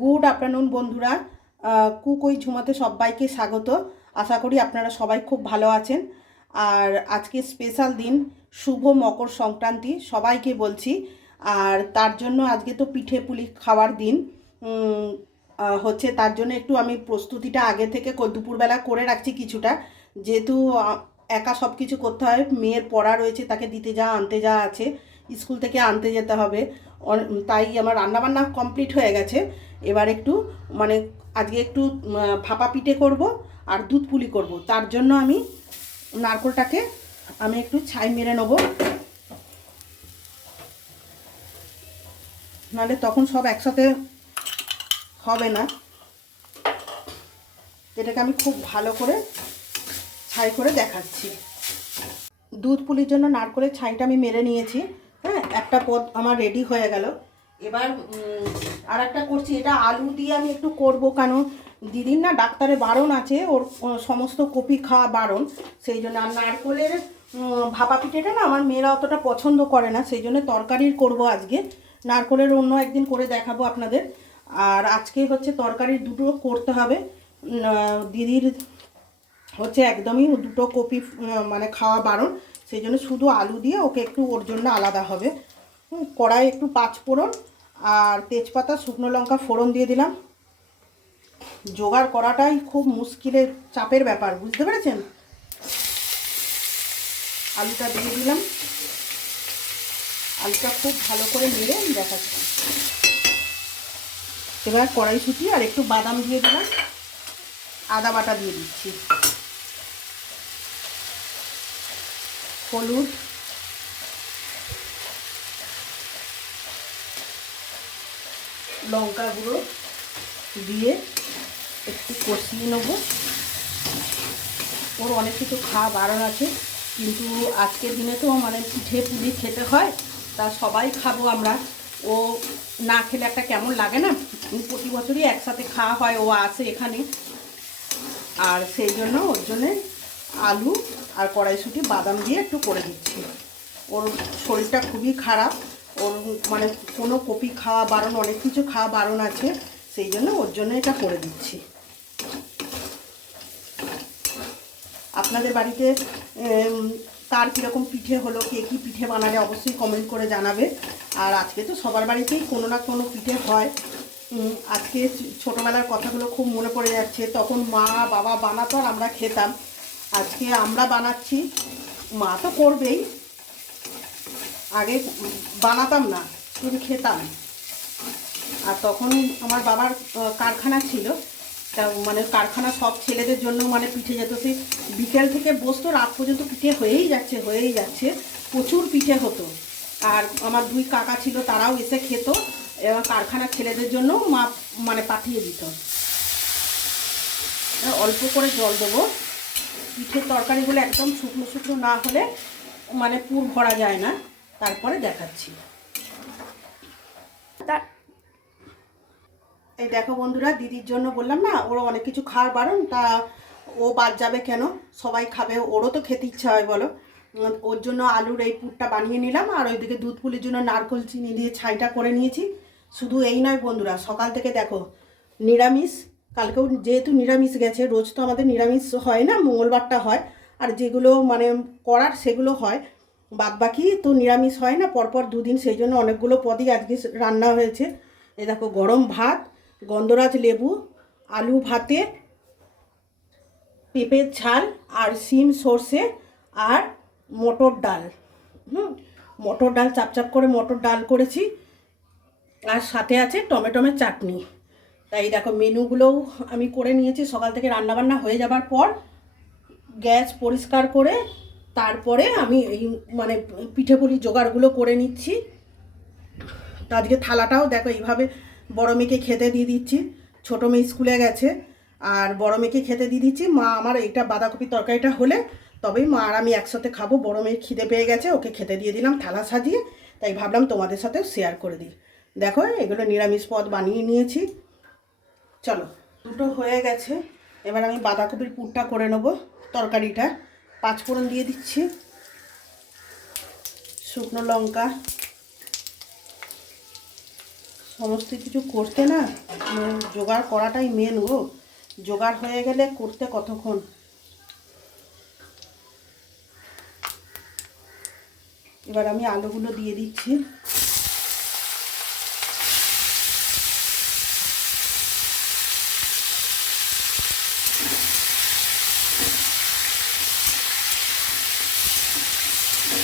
Good afternoon বন্ধুরা। Cook ওই ঝুমাতে সবাইকে স্বাগত। আশা করি আপনারা সবাই খুব ভালো আছেন। আর আজকে স্পেশাল দিন, শুভ মকর সংক্রান্তি, সবাইকে বলছি। আর তার জন্য আজকে তো পিঠে পুলি খাওয়ার দিন। হচ্ছে তার জন্য একটু আমি প্রস্তুতিটা আগে থেকে দুপুরবেলা করে রাখছি কিছুটা। যেহেতু একা সব কিছু করতে হয়, মেয়ের পড়া রয়েছে, তাকে দিতে যা, আনতে যা আছে, স্কুল থেকে আনতে যেতে হবে। তাই আমার রান্নাবান্না কমপ্লিট হয়ে গেছে। এবার একটু মানে আজকে একটু ফাঁপা পিঠে করব আর দুধ পুলি করব। তার জন্য আমি নারকোলটাকে আমি একটু ছাই মেরে নেব। নাহলে তখন সব একসাথে হবে না। এটাকে আমি খুব ভালো করে ছাই করে দেখাচ্ছি। দুধ পুলির জন্য নারকোলের ছাইটা আমি মেরে নিয়েছি। একটা পদ আমার রেডি হয়ে গেল। এবার আর একটা করছি। এটা আলু দিয়ে আমি একটু করব কারণ দিদির না ডাক্তারে বারণ আছে, ওর সমস্ত কপি খাওয়া বারণ। সেই জন্য আর নারকলের ভাপা পিঠেটা না আমার মেয়েরা অতটা পছন্দ করে না, সেই জন্য তরকারির করব আজকে। নারকলের অন্য একদিন করে দেখাবো আপনাদের। আর আজকে হচ্ছে তরকারির দুটো করতে হবে। দিদির হচ্ছে একদমই দুটো কপি মানে খাওয়া বারণ। সেই জন্য শুধু আলু দিয়ে ওকে একটু ওর জন্য আলাদা হবে। কড়াই একটু পাঁচ ফোড়ন আর তেজপাতা, শুকনো লঙ্কা ফোড়ন দিয়ে দিলাম। জোগাড় করাটাই খুব মুশকিলের চাপের ব্যাপার, বুঝতে পেরেছেন? আলুটা দিয়ে দিলাম। আলুটা খুব ভালো করে নেড়ে দেখাচ্ছি। এবার কড়াইশুটি আর একটু বাদাম দিয়ে দিলাম। আদা বাটা দিয়ে দিচ্ছি। হলুদ লঙ্কা গুঁড়ো দিয়ে একটু কষিয়ে নেব। ওর অনেক কিছু খাওয়া বারণ আছে, কিন্তু আজকের দিনে তো মানে পিঠে পুলি খেতে হয়, তা সবাই খাব আমরা। ও না খেলে একটা কেমন লাগে না? প্রতি বছরই একসাথে খাওয়া হয়, ও আসে এখানে। আর সেই জন্য ওর জন্যে আলু আর কড়াইশুটি, বাদাম দিয়ে একটু করে দিচ্ছি। ওর শরীরটা খুবই খারাপ। ওর মানে কোনো কপি খাওয়া বারণ, অনেক কিছু খাওয়া বারণ আছে, সেই জন্য ওর জন্য এটা করে দিচ্ছি। আপনাদের বাড়িতে তার কীরকম পিঠে হলো, কে কী পিঠে বানালে অবশ্যই কমেন্ট করে জানাবে। আর আজকে তো সবার বাড়িতেই কোনো না কোনো পিঠে হয়। আজকে ছোটোবেলার কথাগুলো খুব মনে পড়ে যাচ্ছে। তখন মা, বাবা বানাতো আর আমরা খেতাম। আজকে আমরা বানাচ্ছি। মা তো করবেই। আগে বানাতাম না, শুধু খেতাম। আর তখন আমার বাবার কারখানা ছিল। তা মানে কারখানা সব ছেলেদের জন্য মানে পিঠে যেত। সেই বিকেল থেকে বসতো, রাত পর্যন্ত পিঠে হয়েই যাচ্ছে হয়েই যাচ্ছে। প্রচুর পিঠে হতো। আর আমার দুই কাকা ছিল, তারাও এসে খেত। এবং কারখানা ছেলেদের জন্য মা মানে পাঠিয়ে দিত। অল্প করে জল দেবো। পিঠের তরকারিগুলো একদম শুকনো শুকনো না হলে মানে পুর ভরা যায় না। তারপরে দেখাচ্ছি। তা এই দেখো বন্ধুরা দিদির জন্য বললাম না ওরা অনেক কিছু খাওয়ার বারণ তা ও বাদ যাবে কেন? সবাই খাবে ওরও তো খেতে ইচ্ছা হয় বলো। ওর জন্য আলুর এই পুরটা বানিয়ে নিলাম আর ওইদিকে দুধ পুলির জন্য নারকল চিনি দিয়ে ছাইটা করে নিয়েছি। শুধু এই নয় বন্ধুরা সকাল থেকে দেখো নিরামিষ কালকেও যেহেতু নিরামিষ গেছে রোজ তো আমাদের নিরামিষ হয় না মঙ্গলবারটা হয় আর যেগুলো মানে করার সেগুলো হয় বাদ বাকি তো নিরামিষ হয় না, পরপর দুদিন সেই জন্য অনেকগুলো পদই আজকে রান্না হয়েছে। এ দেখো, গরম ভাত, গন্ধরাজ লেবু, আলু ভাতে, পেঁপের ছাল আর শিম সর্ষে আর মটর ডাল। হুম, মটর ডাল চাপ চাপ করে মটর ডাল করেছি। আর সাথে আছে টমেটোমের চাটনি। তাই দেখো, মেনুগুলোও আমি করে নিয়েছি। সকাল থেকে রান্নাবান্না হয়ে যাবার পর গ্যাস পরিষ্কার করে তারপরে আমি এই মানে পিঠে পুলি জোগাড়গুলো করে নিচ্ছি। আজকে থালাটাও দেখো এইভাবে বড় মেয়েকে খেতে দিয়ে দিচ্ছি। ছোটো মেয়ে স্কুলে গেছে আর বড় মেয়েকে খেতে দিয়ে দিচ্ছি। মা আমার এইটা বাঁধাকপির তরকারিটা হলে তবেই মা আর আমি একসাথে খাব। বড় মেয়ে খিদে পেয়ে গেছে, ওকে খেতে দিয়ে দিলাম থালা সাজিয়ে। তাই ভাবলাম তোমাদের সাথেও শেয়ার করে দিই। দেখো, এগুলো নিরামিষ পদ বানিয়ে নিয়েছি। চলো, দুটো হয়ে গেছে। এবার আমি বাঁধাকপির পুরটা করে নেব তরকারিটা। পাঁচফোড়ন দিয়ে দিচ্ছি। শুকনো লঙ্কা। সমস্ত কিছু করতে না মানে জোগাড় করাটাই মেন গো। জোগাড় হয়ে গেলে করতে কতক্ষণ? এবার আমি আলুগুলো দিয়ে দিচ্ছি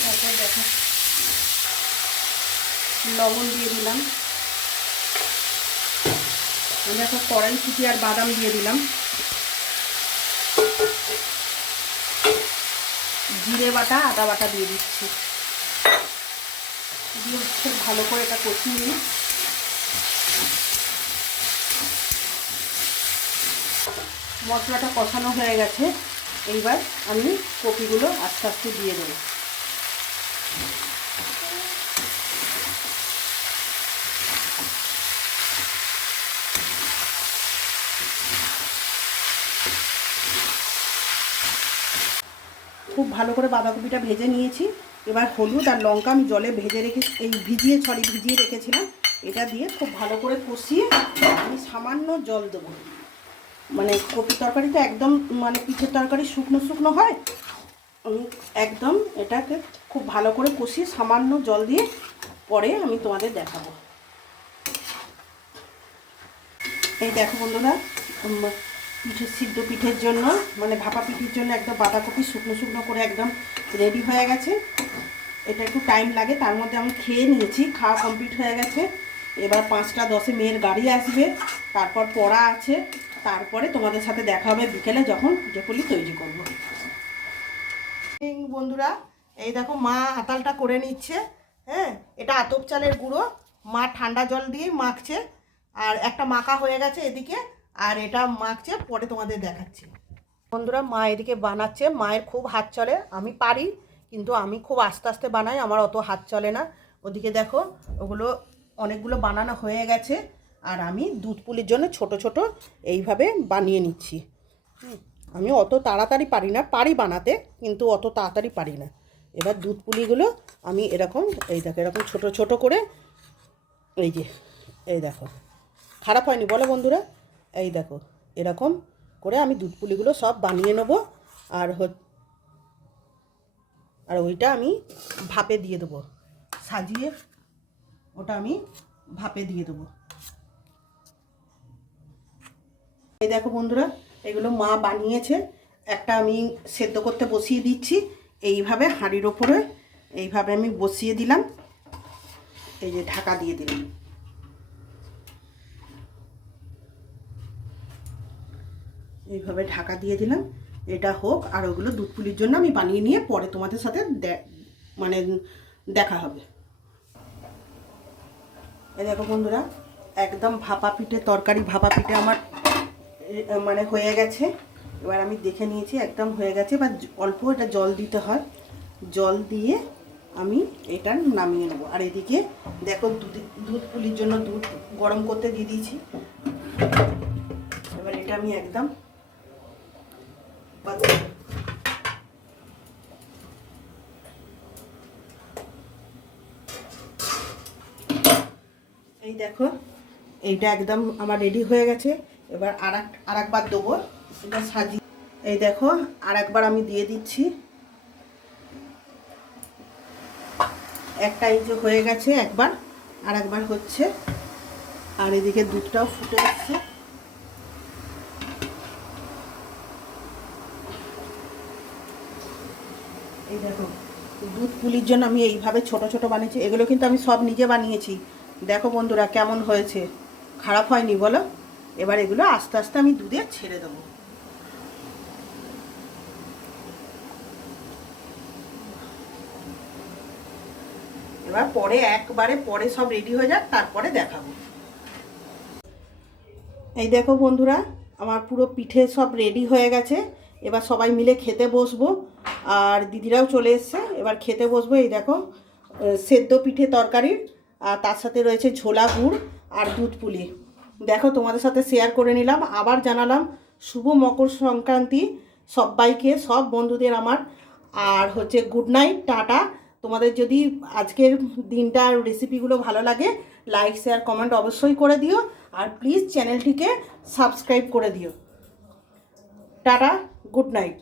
তারপর দেখো। লবণ দিয়ে দিলাম। দেখো কড়াইশুটি আর বাদাম দিয়ে দিলাম। জিরে বাটা, আদা বাটা দিয়ে দিচ্ছি। দিয়ে হচ্ছে ভালো করে এটা কষিয়ে নিই মশলাটা কষানো হয়ে গেছে। এইবার আমি কপিগুলো আস্তে আস্তে দিয়ে দেবো। খুব ভালো করে বাঁধাকপিটা ভেজে নিয়েছি। এবার হলুদ আর লঙ্কা আমি জলে ভেজে রেখে এই ভিজিয়ে সরি ভিজিয়ে রেখেছিলাম। এটা দিয়ে খুব ভালো করে কষিয়ে আমি সামান্য জল দেবো। মানে কপি তরকারিটা একদম মানে পিঠের তরকারি শুকনো শুকনো হয়। আমি একদম এটাকে খুব ভালো করে কষিয়ে সামান্য জল দিয়ে পরে আমি তোমাদের দেখাবো। এই দেখো বন্ধুরা পিঠের সিদ্ধ পিঠের জন্য মানে ভাপা পিঠের জন্য একদম বাঁধাকপি শুকনো শুকনো করে একদম রেডি হয়ে গেছে। এটা একটু টাইম লাগে, তার মধ্যে আমি খেয়ে নিয়েছি, খাওয়া কমপ্লিট হয়ে গেছে। এবার পাঁচটা দশে মেয়ের গাড়ি আসবে, তারপর পড়া আছে, তারপরে তোমাদের সাথে দেখা হবে বিকেলে যখন পিঠে পুলি তৈরি করব। বন্ধুরা, এই দেখো মা হাতালটা করে নিচ্ছে হ্যাঁ? এটা আতপ চালের গুঁড়ো, মা ঠান্ডা জল দিয়ে মাখছে, আর একটা মাখা হয়ে গেছে এদিকে। আর এটা মাখছে, পরে তোমাদের দেখাচ্ছি। বন্ধুরা, মা এদিকে বানাচ্ছে, মায়ের খুব হাত চলে। আমি পারি, কিন্তু আমি খুব আস্তে আস্তে বানাই, আমার অত হাত চলে না। ওদিকে দেখো, ওগুলো অনেকগুলো বানানো হয়ে গেছে, আর আমি দুধ পুলির জন্য ছোট ছোট এইভাবে বানিয়ে নিচ্ছি। আমি অত তাড়াতাড়ি পারি না, পারি বানাতে, কিন্তু অত তাড়াতাড়ি পারি না। এবার দুধ পুলিগুলো আমি এরকম, এই দেখো, এরকম ছোট ছোট করে, এই যে, এই দেখো। খারাপ হয়নি, বলো বন্ধুরা। এই দেখো, এরকম করে আমি দুধ পুলিগুলো সব বানিয়ে নেব, আর হচ্ছে আর ওইটা আমি ভাপে দিয়ে দেবো। সাজিয়ে ওটা আমি ভাপে দিয়ে দেবো। এই দেখো বন্ধুরা, এগুলো মা বানিয়েছে, একটা আমি সেদ্ধ করতে বসিয়ে দিচ্ছি, এইভাবে হাঁড়ির ওপরে এইভাবে আমি বসিয়ে দিলাম, এই যে ঢাকা দিয়ে দিলাম। এইভাবে ঢাকা দিয়ে দিলাম। এটা হোক, আর ওগুলো দুধ পুলির জন্য আমি বানিয়ে নিয়ে পরে তোমাদের সাথে মানে দেখা হবে। এই দেখো বন্ধুরা, একদম ভাপা পিঠে, তরকারি ভাপা পিঠে আমার মানে হয়ে গেছে। এবার আমি দেখে নিয়েছি, একদম হয়ে গেছে। এবার অল্প এটা জল দিতে হয়। জল দিয়ে আমি এটা নামিয়ে নেব। আর এদিকে দেখো দুধ পুলির জন্য দুধ গরম করতে দিয়ে দিয়েছি। এবার এটা আমি একদম এই দেখো, এইটা একদম আমার রেডি হয়ে গেছে। এবার আর আর একবার দেবো। এটা সাজি এই দেখো আর একবার আমি দিয়ে দিচ্ছি। একটা এই হয়ে গেছে একবার আর একবার হচ্ছে। আর এদিকে দুধটাও ফুটে যাচ্ছে এই দেখো দুধ পুলির জন্য আমি এইভাবে ছোট ছোট বানিয়েছি, এগুলো কিন্তু আমি সব নিজে বানিয়েছি। দেখো বন্ধুরা কেমন হয়েছে, খারাপ হয়নি বলো? এবার এগুলো আস্তে আস্তে আমি দুধে ছেড়ে দেবো। এবার পরে একবারে পরে সব রেডি হয়ে যাক, তারপরে দেখাবো। এই দেখো বন্ধুরা, আমার পুরো পিঠে সব রেডি হয়ে গেছে। এবার সবাই মিলে খেতে বসবো। আর দিদিরাও চলে এসছে। এবার খেতে বসবো, এই দেখো সেদ্ধ পিঠে তরকারি, আর তার সাথে রয়েছে ঝোলা গুড় আর দুধ পুলি। দেখো, তোমাদের সাথে শেয়ার করে নিলাম। আবার জানালাম, শুভ মকর সংক্রান্তি সবাইকে, সব বন্ধুদের আমার। আর হচ্ছে গুড নাইট টাটা। তোমাদের যদি আজকের দিনটার রেসিপিগুলো ভালো লাগে লাইক শেয়ার কমেন্ট অবশ্যই করে দিও। আর প্লিজ চ্যানেলটিকে সাবস্ক্রাইব করে দিও। Tata good night